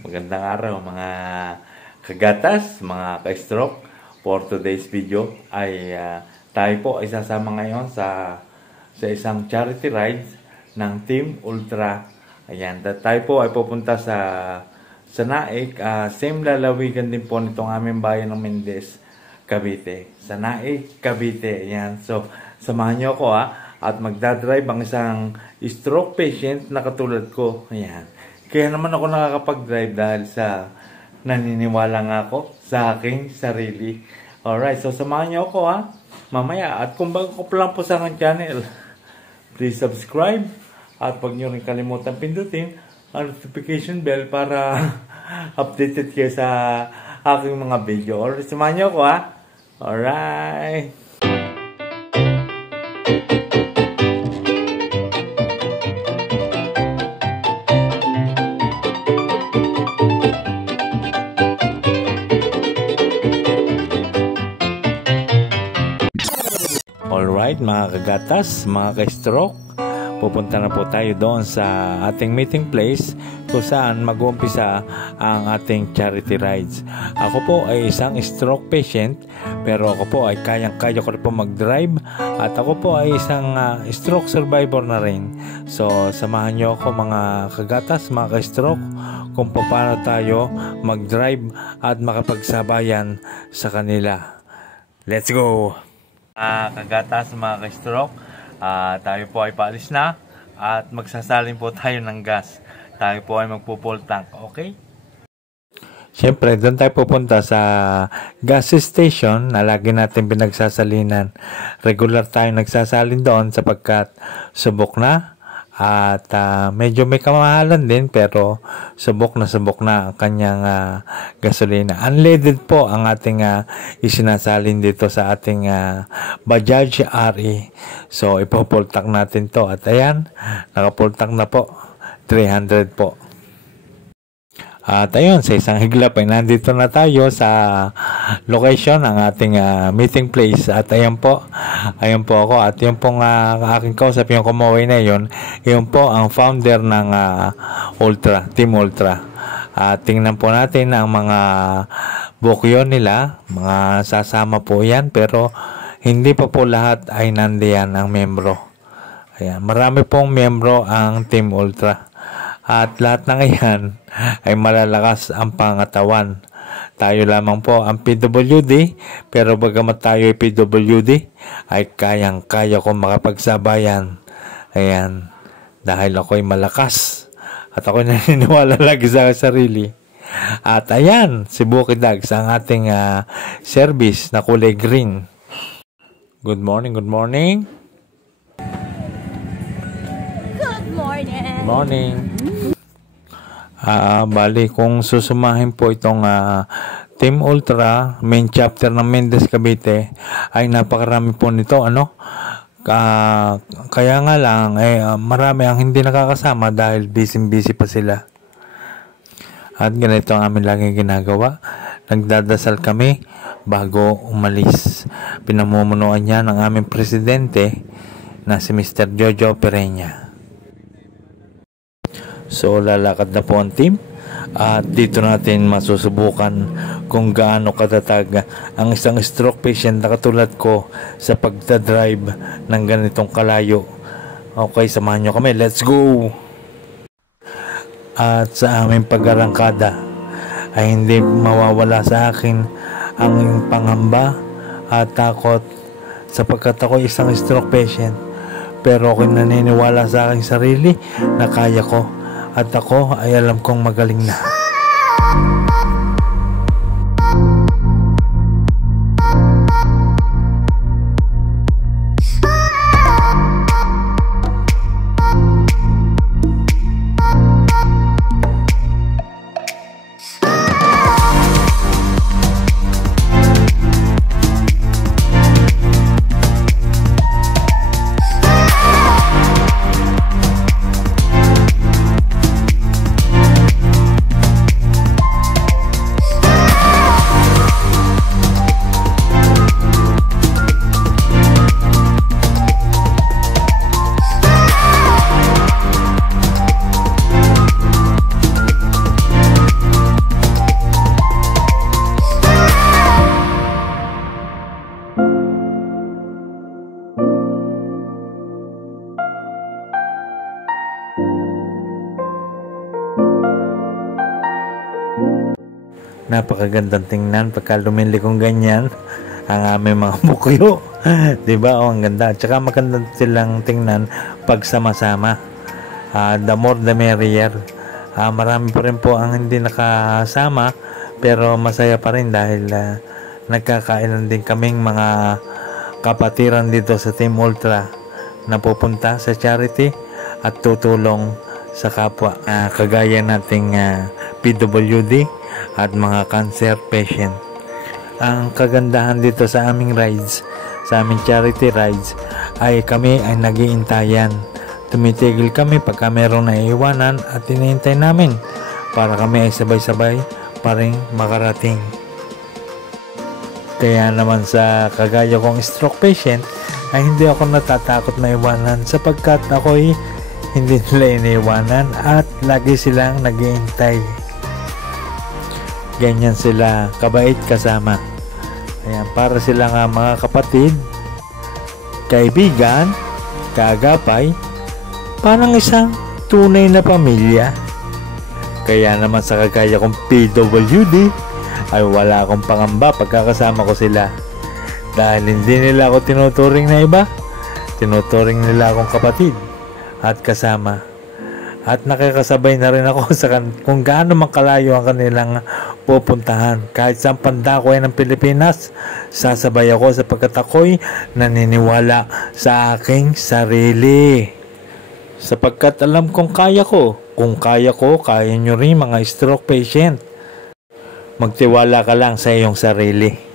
Magandang araw mga kagatas, mga ka-stroke. For today's video ay tayo po ay sasama ngayon sa isang charity ride ng Team Ultra. Ayan, tayo po ay pupunta sa Naik. Same lalawigan din po nitong aming bayan ng Mendez, Cavite. Sa Naik, Cavite. Ayan, so samahan niyo ako at magdadrive ang isang stroke patient na katulad ko. Ayan. Kaya naman ako nakakapag-drive dahil sa naniniwala nga ako sa aking sarili. Alright, so samahan niyo ako mamaya. At kung bago ko lang po sa aking channel, please subscribe. At huwag niyo rin kalimutan pindutin ang notification bell para updated kayo sa aking mga video. Alright, samahan niyo ako Alright. Alright mga kagatas, mga ka-stroke, pupunta na po tayo doon sa ating meeting place kung saan mag-uumpisa ang ating charity rides. Ako po ay isang stroke patient, pero ako po ay kayang-kaya ko rin po mag-drive at ako po ay isang stroke survivor na rin. So samahan nyo ako mga kagatas, mga ka-stroke, kung paano tayo mag-drive at makapagsabayan sa kanila. Let's go! Kagatas, mga ka-stroke, tayo po ay paalis na at magsasalin po tayo ng gas. Tayo po ay magpo-full tank, okay? Siyempre, doon tayo pupunta sa gas station na lagi natin pinagsasalinan. Regular tayo nagsasalin doon sapagkat subok na at medyo may kamahalan din, pero subok na ang kanyang gasolina. Unleaded po ang ating isinasalin dito sa ating Bajaj RE. So ipo-full tank natin to at ayan, naka-full tank na po, 300 po. At ayun, sa isang higlap ay nandito na tayo sa location ng ating meeting place. At ayun po ako. At yung pong aking kausap, yung kumaway na yun po ang founder ng Ultra, Team Ultra. Tingnan po natin ang mga bukyo nila, mga sasama po yan, pero hindi pa po lahat ay nandiyan ang membro. Ayan, marami pong membro ang Team Ultra. At lahat ng iyan ay malalakas ang pangatawan. Tayo lamang po ang PWD, pero bagamat tayo ay PWD, ay kayang-kaya ko makapagsabayan. Ayan, dahil ako ay malakas. At ako naniniwala lagi sa sarili. At ayan, si Bukidags, ang ating service na kulay green. Good morning, good morning. Good morning. Morning. Bali, kung susumahin po itong Team Ultra, main chapter ng Mendez, Cavite, ay napakarami po nito, kaya nga lang, marami ang hindi nakakasama dahil busy pa sila. At ganito ang amin laging ginagawa. Nagdadasal kami bago umalis. Pinamumunuan niya ng aming presidente na si Mr. Jojo Pereña. So lalakad na po ang team at dito natin masusubukan kung gaano katatag ang isang stroke patient na katulad ko sa pagdadrive ng ganitong kalayo. Okay, samahan nyo kami, let's go! At sa aming pag-arangkada ay hindi mawawala sa akin ang pangamba at takot sapagkat ako isang stroke patient, pero ako'y naniniwala sa aking sarili na kaya ko. At ako ay alam kong magaling na. Napakagandang tingnan pagka lumili kong ganyan ang aming mga bukyo. Diba? O, ang ganda. Tsaka maganda silang tingnan pag sama-sama. The more the merrier. Marami pa rin po ang hindi nakasama, pero masaya pa rin dahil nagkakailan din kaming mga kapatiran dito sa Team Ultra na pupunta sa charity at tutulong sa kapwa, kagaya nating PWD at mga cancer patient. Ang kagandahan dito sa aming rides, sa aming charity rides, ay kami ay nag-iintayan. Tumitigil kami pagka mayroong naiiwanan at hinihintay namin para kami ay sabay-sabay pa rin makarating. Kaya naman sa kagaya kong stroke patient ay hindi ako natatakot maiwanan sapagkat ako'y hindi nila iniiwanan at lagi silang nag-iintay. Ganyan sila kabait kasama. Ayan, para silang mga kapatid, kaibigan, kaagapay, parang isang tunay na pamilya. Kaya naman sa kagaya kong PWD ay wala akong pangamba pagkakasama ko sila. Dahil hindi nila ako tinuturing na iba, tinuturing nila akong kapatid at kasama. At nakakasabay na rin ako sa kung gaano man kalayo ang kanilang pupuntahan. Kahit sa pandako ay ng Pilipinas, sasabay ako sapagkat ako'y naniniwala sa aking sarili. Sapagkat alam kong kaya ko. Kung kaya ko, kaya nyo rin mga stroke patient. Magtiwala ka lang sa iyong sarili.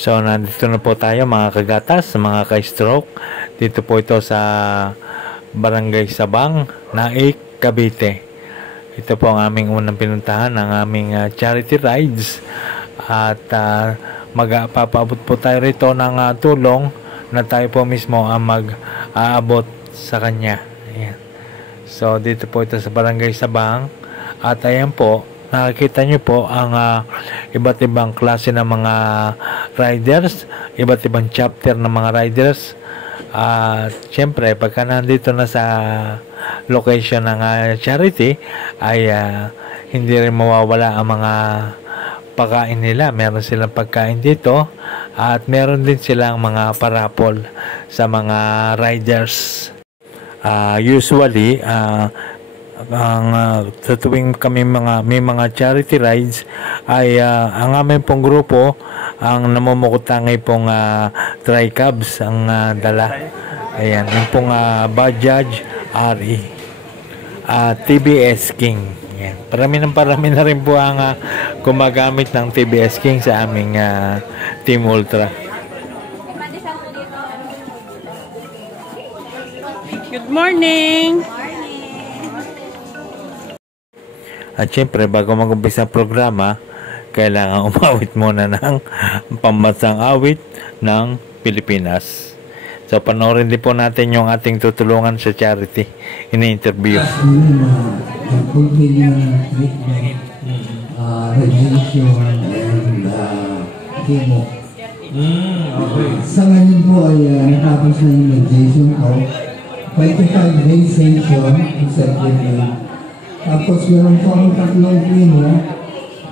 So, nandito na po tayo mga kagatas, mga ka-stroke. Dito po ito sa Barangay Sabang, Naik, Cavite. Ito po ang aming unang pinuntahan, ang aming charity rides. At magpapaabot po tayo rito ng tulong na tayo po mismo ang mag-aabot sa kanya. Ayan. So, dito po ito sa Barangay Sabang. At ayan po, nakikita nyo po ang iba't ibang klase ng mga riders, iba't ibang chapter ng mga riders. At syempre, pagka nandito na sa location ng charity, ay hindi rin mawawala ang mga pagkain nila. Meron silang pagkain dito at meron din silang mga parapol sa mga riders. Usually, sa tuwing kami may mga charity rides ay ang aming pong grupo ang namumukutangay pong tri-cabs ang dala. Ayan, yung pong Bajaj RE, TBS King. Ayan, parami na rin po ang gumagamit ng TBS King sa aming Team Ultra. Good morning! At syempre, bago mag-umpisa ang programa, kailangan umawit muna ng pambansang awit ng Pilipinas. So panoorin din po natin yung ating tutulungan sa charity ini-interview. Radiation and chemo. Okay. Sa ngayon po ay natapos na yung radiation ko. 25 days session consecutively. Tapos meron po ang tatlong chemo,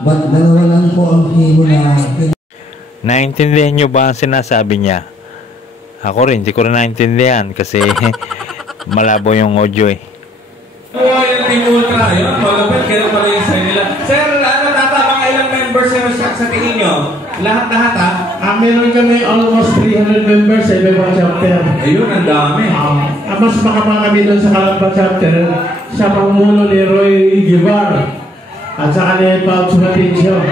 but dalawa lang po ang chemo na... Naintindihan nyo ba ang sinasabi niya? Ako rin, hindi ko rin naintindihan kasi malabo yung audio eh. Yung Team Ultra, yun, malapit, ganun pala yung sa nila. Sir, ano tata, mga ilang members sa tingin nyo? Lahat-lahat ha? Meron kami almost 300 members sa ibang chapter. Ayun, ang dami. Mas makama kami doon sa Kalamba chapter sa pangmulo ni Roy Guivar at sa kanila Pauts Matincio.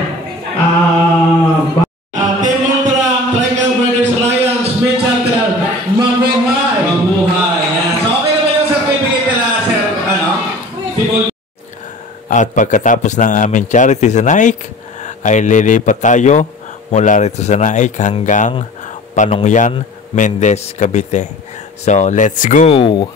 Team Ultra, Triangle Brothers Alliance, Main Chapter, mabuhay! Mabuhay. Yan. So, okay na ba yung certificate nila, sir? Ano? Team Ultra. At pagkatapos ng aming charity sa Naik, ay lilipat tayo mula rito sa Naik hanggang Panungyan, Mendez, Cavite. So, let's go!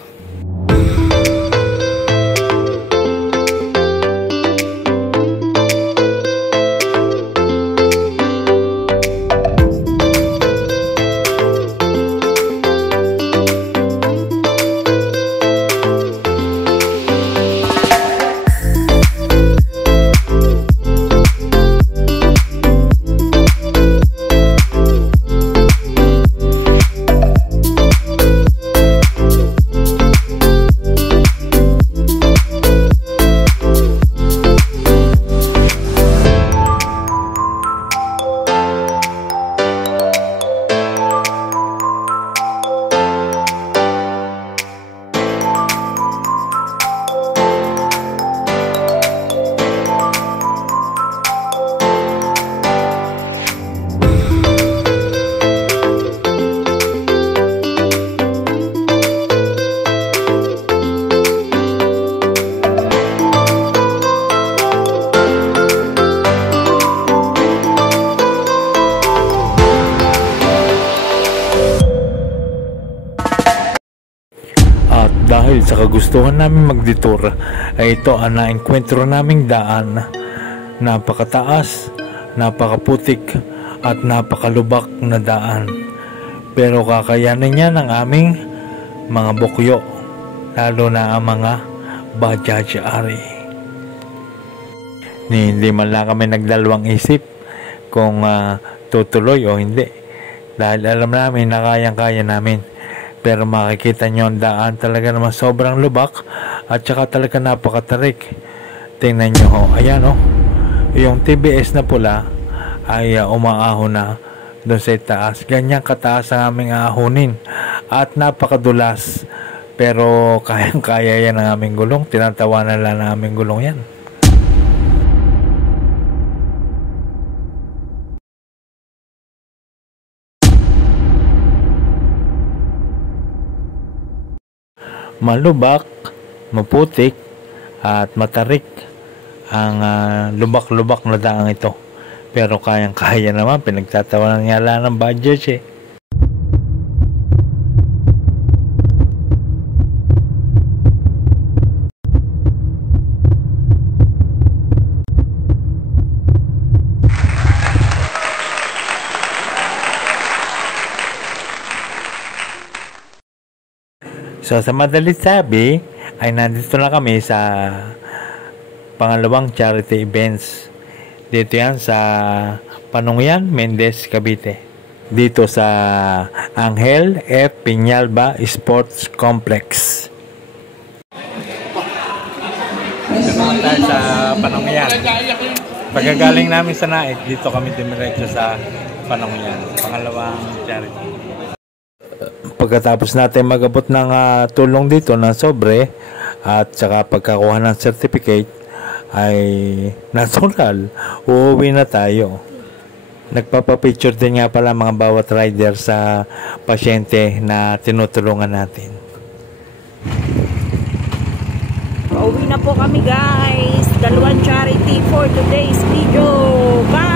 Dahil sa kagustuhan namin magdetour ay ito ang naengkwentro naming daan. Napakataas, napakaputik at napakalubak na daan. Pero kakayanin niya ng aming mga bukyo, lalo na ang mga bajaj-ari. Hindi man lang kami nagdalawang isip kung tutuloy o hindi. Dahil alam namin na kayang-kaya namin. Pero makikita nyo ang daan talaga naman sobrang lubak at saka talaga napakatarik. Tingnan nyo ho, ayan ho, yung TBS na pula ay umaahon na doon sa itaas. Ganyan kataas ang aming ahonin at napakadulas. Pero kayang-kaya yan ang aming gulong. Tinatawanan lang ng aming gulong yan. Malubak, maputik, at matarik ang lubak-lubak na daang ito. Pero kayang-kaya naman, pinagtatawanan nga lang ng budget eh. So sa madalit sabi ay nandito na kami sa pangalawang charity events. Dito yan sa Panungyan, Mendez, Cavite. Dito sa Angel F. Piñalba Sports Complex. Dito naman tayo sa Panungyan. Pagkagaling namin sa Naik, dito kami dumiretso sa Panungyan. Pangalawang charity. Pagkatapos natin mag-abot ng tulong dito ng sobre at saka pagkakuha ng certificate ay natural, uuwi na tayo. Nagpapapicture din nga pala mga bawat rider sa pasyente na tinutulungan natin. Pauwi na po kami guys. dalawang charity for today's video. Bye!